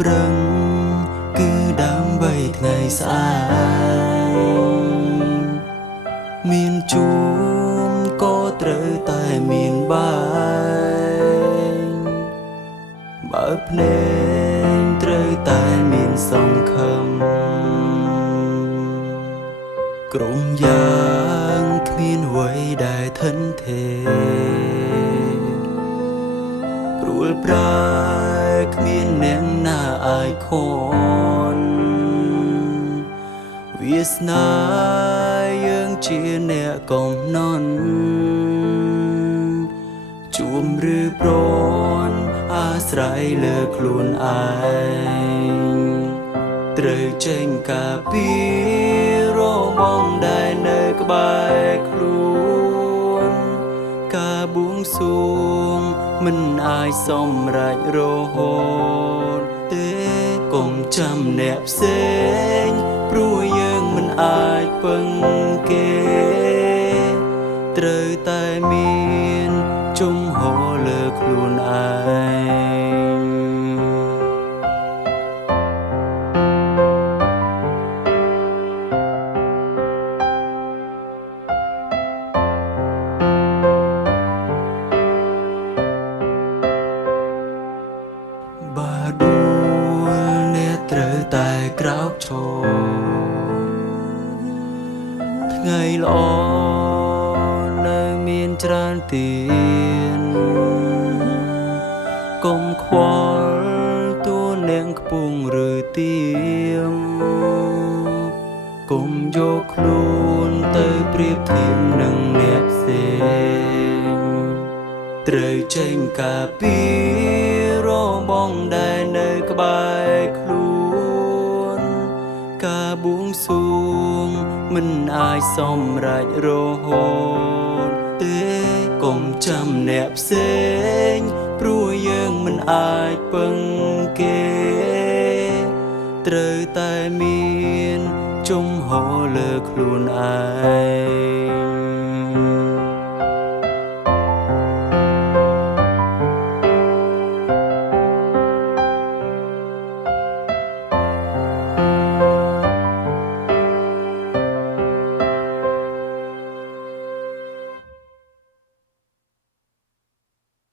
ប្រឹងគឺដើម្បីថ្ងៃស្អែកមានជួមក៏ត្រូវតែមានបាយបើភ្នែកត្រូវតែមានសង្ឃឹមក្រុមយ៉ាងគ្មានអ្វីដែលធិនថេព្រួលប្រែគ្មានអ្នកណាអាចខនវាសនាយើងជាអ្នកកំណត់ជួមឬប្រន់អាស្រ័យលើខ្លួនឯងត្រូវចេញការពីរបងដែលនៅក្បែរខ្លួនការបួងសួងមិនអាចសម្រេចរហូតទេកុំចាំអ្នកផ្សេងព្រោះយើងមិនអាចពឹងគេត្រូវតែមានជំហរលើខ្លួនឯងបើដួលអ្នកត្រូវតែក្រោកឈរថ្ងៃល្អនៅមានច្រើនទៀនកុំខ្វល់តួនាងខ្ពងឬទៀមកុំយកខ្លួនទៅប្រៀបធៀបនឹងអ្នកផ្សេងត្រូវចេញការពីរបងដែលនៅក្បែរខ្លួនការបួងសួងមិនអាចសម្រេចរហូតទេកុំចាំអ្នកផ្សេងព្រោះយើងមិនអាចពឹងគេត្រូវតែមានជំហរលើខ្លួនឯង